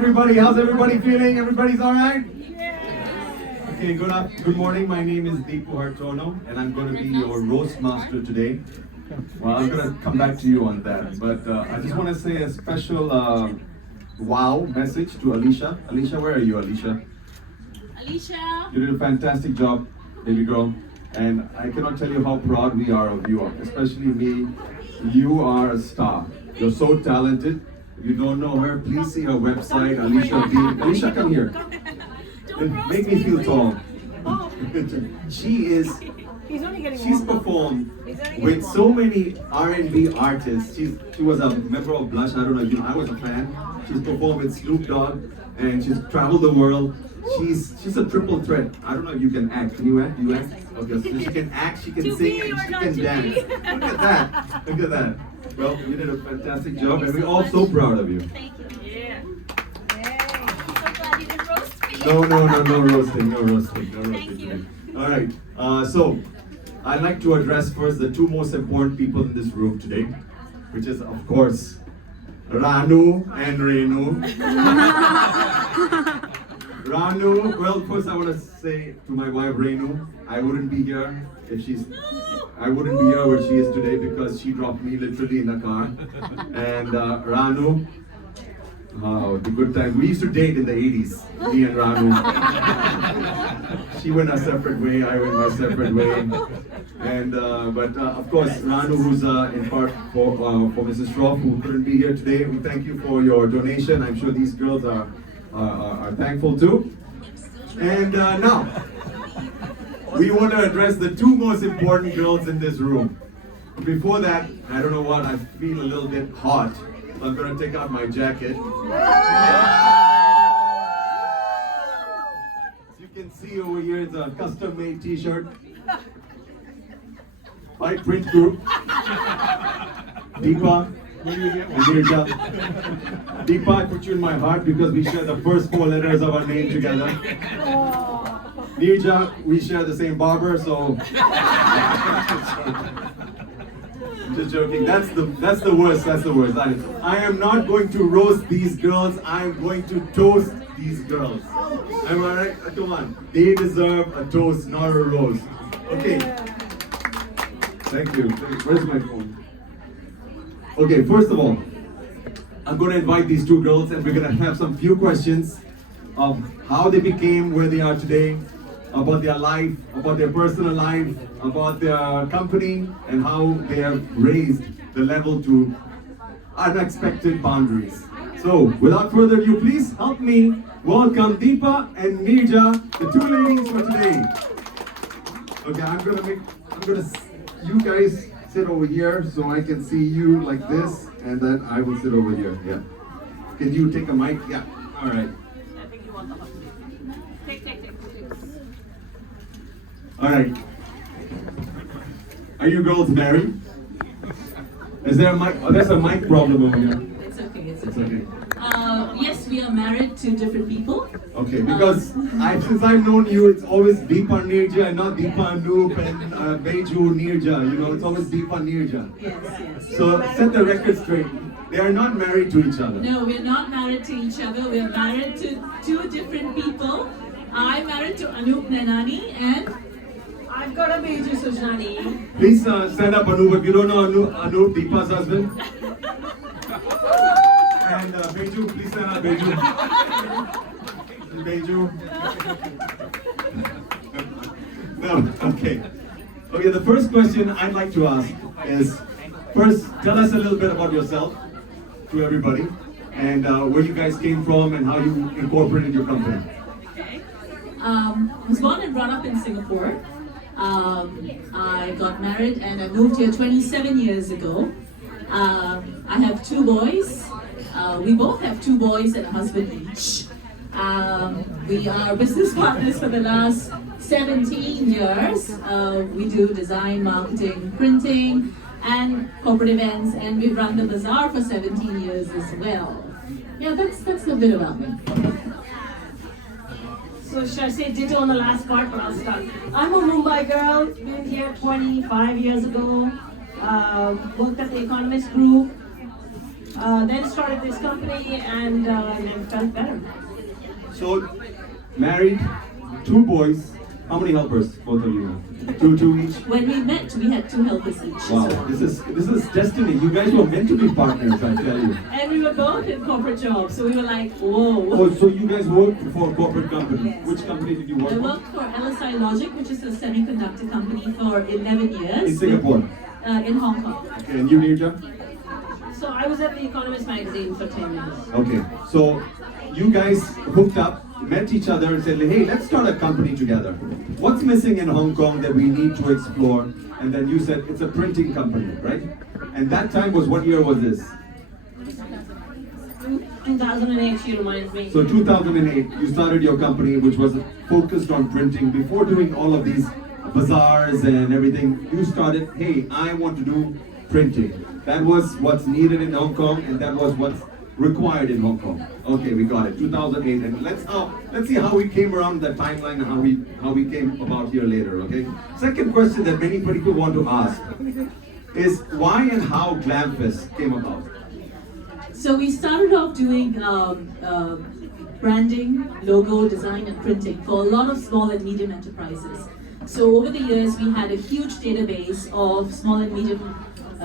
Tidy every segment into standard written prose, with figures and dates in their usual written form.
Everybody, how's everybody feeling? Everybody's all right? Yeah. Okay, good morning. My name is Deepu Hartono, and I'm going to be your roast master today. Well, I'm going to come back to you on that, but I just want to say a special wow message to Alicia. Alicia, where are you, Alicia? Alicia! You did a fantastic job, baby girl, and I cannot tell you how proud we are of you, especially me. You are a star. You're so talented. If you don't know her, please see her website, Alicia B. Alicia, come here. Make me feel tall. She's performed with so many R&B artists. She was a member of Blush. I don't know if you know, I was a fan. She's performed with Snoop Dogg and she's traveled the world. She's a triple threat. I don't know if you can act. Can you act? You act? Okay, so she can act, she can sing, and she can dance. Look at that. Look at that. Well, you did a fantastic job, and we're all so proud of you. Thank you. Yeah. I'm so glad you didn't roast me. No roasting. Thank you. All right. So I'd like to address first the two most important people in this room today, which is, of course, Ranu and Renu. Ranu, well, first I want to say to my wife Renu, I wouldn't be here where she is today because she dropped me literally in a car. And Ranu, oh, the good times. We used to date in the 80s, me and Ranu. She went a separate way, I went my separate way. And but of course, Ranu, who's in part for Mrs. Shroff, who couldn't be here today, we thank you for your donation. I'm sure these girls are thankful too. And now, we want to address the two most important girls in this room. Before that, I don't know what, I feel a little bit hot. So I'm going to take out my jacket. As you can see over here, it's a custom-made t-shirt. By Print Group. Deepa. Neerja. Deepa, I put you in my heart because we share the first four letters of our name together. Neerja, we share the same barber, so. Just joking. That's the worst. I am not going to roast these girls. I am going to toast these girls. Am I right? Come on. They deserve a toast, not a roast. Okay. Thank you. Where's my phone? Okay, first of all, I'm going to invite these two girls and we're going to have some few questions of how they became where they are today, about their life, about their personal life, about their company, and how they have raised the level to unexpected boundaries. So, without further ado, please help me welcome Deepa and Neerja, the two ladies for today. Okay, you guys sit over here so I can see you like this, and then I will sit over here. Yeah. Can you take a mic? Yeah. All right. I think you want the hot mic. Take. All right. Are you girls married? Is there a mic? Oh, there's a mic problem over here. It's okay. Yes, we are married to different people. Okay, because since I've known you, it's always Deepa Neerja and not Deepa Noop and Beju Neerja. You know, it's always Deepa Neerja. Yes. So set the record straight. They are not married to each other. No, we're not married to each other. We're married to two different people. I'm married to Anup Nainani and I've got a Neerja Sujanani. Please stand up, Anup. If you don't know Anup, Deepa's husband. And Beju, please stand up, Beju. Beju. No, okay. Okay, the first question I'd like to ask is, first, tell us a little bit about yourself to everybody, and where you guys came from and how you incorporated your company. Okay. I was born and brought up in Singapore. I got married and I moved here 27 years ago. I have two boys. We both have two boys and a husband each. We are business partners for the last 17 years. We do design, marketing, printing, and corporate events, and we've run the bazaar for 17 years as well. Yeah, that's a bit about me. So should I say ditto on the last part, but I'll start. I'm a Mumbai girl, been here 25 years ago, worked at the Economist Group, Then started this company and then felt better. So, married, 2 boys. How many helpers? Both of you have? Two each? When we met, we had 2 helpers each. Wow, So- this is destiny. You guys were meant to be partners, I tell you. And we were both in corporate jobs, so we were like, whoa. Oh, so you guys worked for a corporate company. Yes. Which company did you work I for? worked for LSI Logic, which is a semiconductor company, for 11 years. In Singapore. In Hong Kong. Okay, and you, Neerja? So I was at the Economist magazine for 10 years. Okay, so you guys hooked up, met each other and said, hey, let's start a company together. What's missing in Hong Kong that we need to explore? And then you said, it's a printing company, right? And that time was, what year was this? 2008, she reminds me. So 2008, you started your company, which was focused on printing. Before doing all of these bazaars and everything, you started, hey, I want to do printing. That was what's needed in Hong Kong, and that was what's required in Hong Kong. Okay, we got it. 2008, and let's see how we came around that timeline and how we came about here later. Okay. Second question that many people want to ask is why and how GlamFest came about. So we started off doing branding, logo, design and printing for a lot of small and medium enterprises. So over the years we had a huge database of small and medium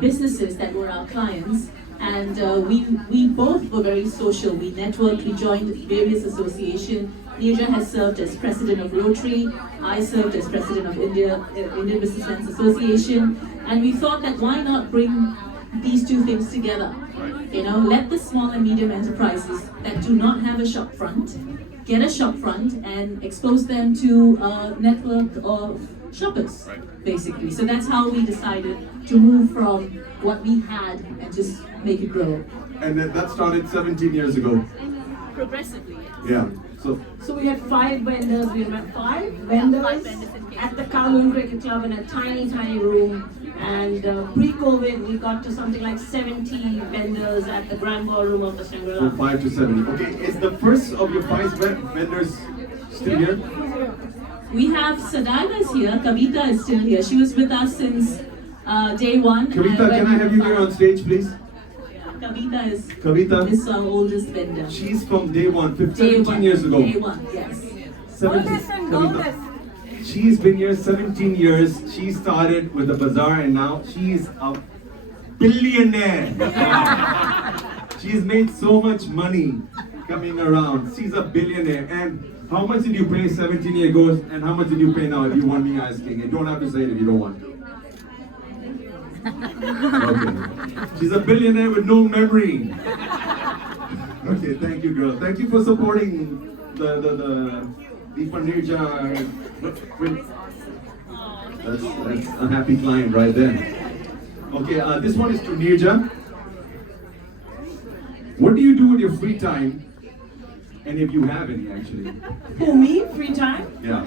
businesses that were our clients, and we both were very social. We networked, we joined various associations. Neerja has served as president of Rotary, I served as president of Indian Businessmen's Association, and we thought that why not bring these two things together? You know, let the small and medium enterprises that do not have a shop front get a shop front and expose them to a network of shoppers, basically. So that's how we decided to move from what we had and just make it grow. And that started 17 years ago. Progressively, yes. Yeah. So we had 5 vendors. We had 5 vendors at the Kowloon Cricket Club in a tiny, tiny room. And pre-COVID, we got to something like 70 vendors at the Grand Ballroom of the Shangri-La. So 5 to 70. Okay, is the first of your 5 vendors still here? We have Sadaiva is here, Kavita is still here. She was with us since day one. Kavita, can I have you here on stage, please? Kavita is our oldest vendor. She's from day one, Day 17 one, years ago. Day one, yes. 17. Oldest and Kavita. goldest. She's been here 17 years. She started with the bazaar and now she's a billionaire. She's made so much money coming around. She's a billionaire. And how much did you pay 17 years ago and how much did you pay now, if you want me asking? You don't have to say it if you don't want to. Okay. She's a billionaire with no memory. Okay, thank you, girl. Thank you for supporting the Deepa Neerja. That's a happy client right there. Okay, this one is to Neerja. What do you do with your free time? And if you have any, actually. For me, free time. Yeah.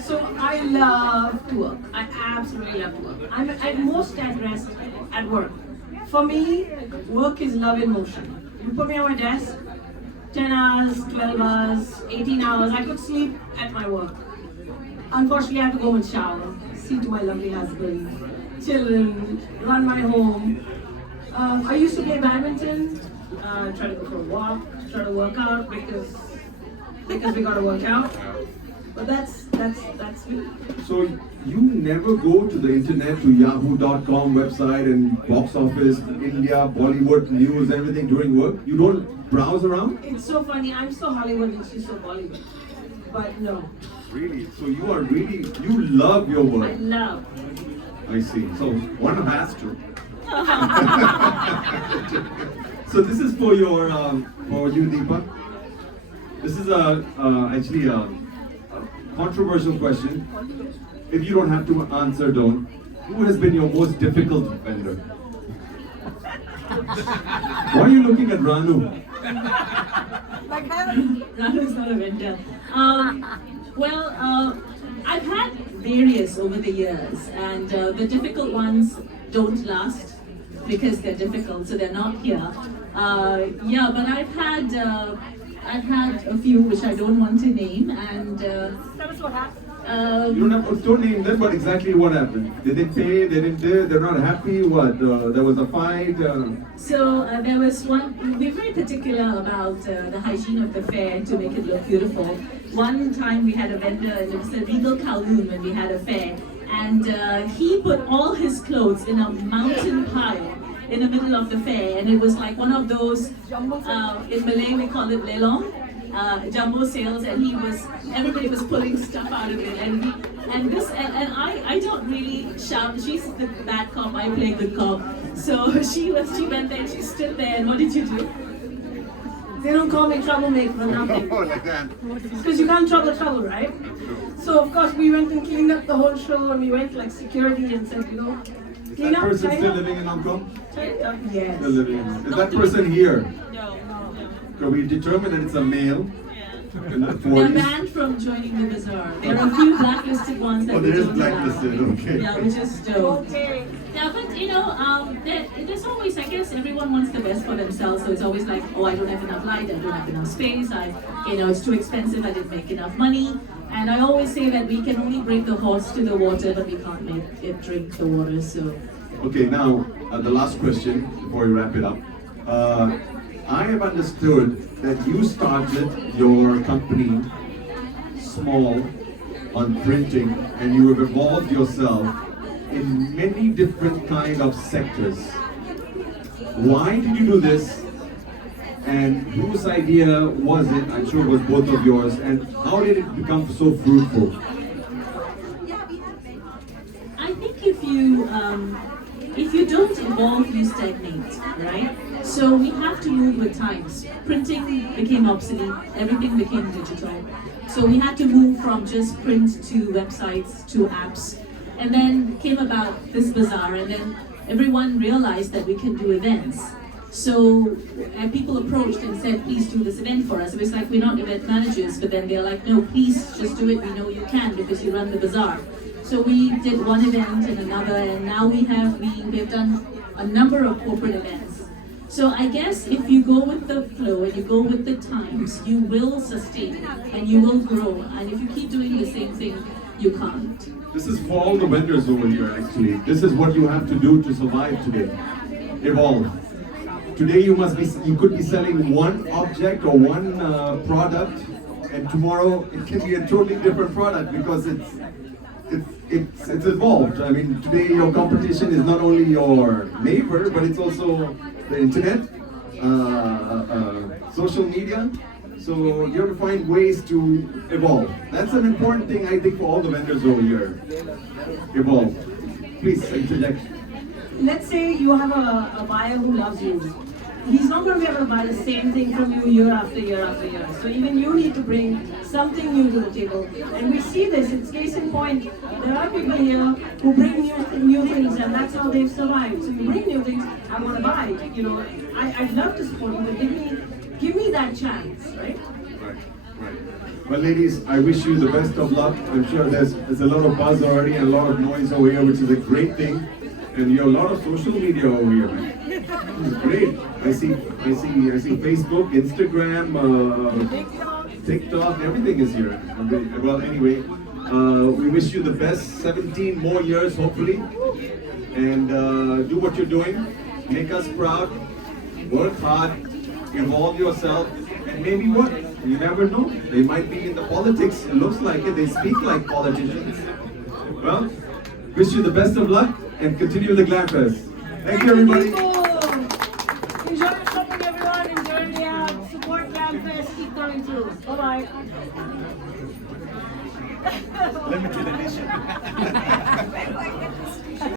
So I love to work. I absolutely love to work. I'm at most at rest at work. For me, work is love in motion. You put me on my desk, 10 hours, 12 hours, 18 hours, I could sleep at my work. Unfortunately, I have to go and shower, see to my lovely husband, children, run my home. I used to play badminton, try to go for a walk, try to work out because we gotta work out. But that's me. So you never go to the internet, to yahoo.com website and box office, India, Bollywood, news, everything during work? You don't browse around? It's so funny. I'm so Hollywood and she's so Bollywood. But no, Really? So you love your I work. love. I see. So one has to. So this is for you, Deepa. This is actually a controversial question. If you don't have to answer, don't. Who has been your most difficult vendor? Why are you looking at Ranu? Ranu is not a vendor. I've had various over the years, and the difficult ones don't last because they're difficult, so they're not here. But I've had a few which I don't want to name, and Tell us what happened. You don't have don't name them, but exactly what happened? Did they pay? They didn't pay? They're not happy? What? There was a fight? So there was one, we're very particular about the hygiene of the fair to make it look beautiful. One time we had a vendor, and it was a regal Kowloon when we had a fair, and he put all his clothes in a mountain pile in the middle of the fair, and it was like one of those, in Malay we call it lelong, jumbo sales, and everybody was pulling stuff out of it, and I don't really shout. She's the bad cop, I play good cop. So she went there, and she stood there, and what did you do? They don't call me troublemaker for nothing. Like that. Because you can't trouble, right? So of course we went and cleaned up the whole show, and we went like security and said, Is clean that up, person tidy still up. living in Hong Kong? Yes. Still living in Hong Kong. Is that person here? No. Can we determine that it's a male? In the They're 40s? banned from joining the bazaar. There are a few blacklisted ones that Oh, we there is don't allow. blacklisted, okay. Yeah, which is dope. Okay. Yeah, but there's always, I guess, everyone wants the best for themselves. So it's always like, oh, I don't have enough light, I don't have enough space, it's too expensive, I didn't make enough money. And I always say that we can only bring the horse to the water, but we can't make it drink the water. So. Okay, now the last question before we wrap it up. I have understood that you started your company small on printing, and you have evolved yourself in many different kind of sectors. Why did you do this? And whose idea was it? I'm sure it was both of yours. And how did it become so fruitful? I think if you don't evolve, you stagnate, right? So we have to move with times. Printing became obsolete, everything became digital. So we had to move from just print to websites to apps. And then came about this bazaar, and then everyone realized that we can do events. So people approached and said, please do this event for us. It was like, we're not event managers, but then they're like, no, please just do it. We know you can because you run the bazaar. So we did one event and another, and now we've done a number of corporate events. So I guess if you go with the flow and you go with the times, you will sustain and you will grow. And if you keep doing the same thing, you can't. This is for all the vendors over here, actually. This is what you have to do to survive today. Evolve. Today you could be selling one object or one product, and tomorrow it can be a totally different product because it's evolved. I mean, today your competition is not only your neighbor, but it's also the internet, social media. So you have to find ways to evolve. That's an important thing, I think, for all the vendors over here. Evolve. Please interject. Let's say you have a buyer who loves you. He's not going to be able to buy the same thing from you year after year after year. So even you need to bring something new to the table. And we see this, it's case in point. There are people here who bring new things, and that's how they've survived. So you bring new things, I want to buy. I'd love to support you, but give me that chance, right? Right. Well, ladies, I wish you the best of luck. I'm sure there's a lot of buzz already and a lot of noise over here, which is a great thing. And you have a lot of social media over here, man. It's great. I see Facebook, Instagram, TikTok, everything is here. Well, anyway, we wish you the best. 17 more years, hopefully. And do what you're doing. Make us proud. Work hard. Evolve yourself. And maybe what? You never know. They might be in the politics. It looks like it. They speak like politicians. Well, wish you the best of luck and continue the GlamFest. Thank you, everybody. Enjoy your shopping, everyone. Enjoy the app. Support GlamFest. Keep coming through. Bye-bye. Limited edition.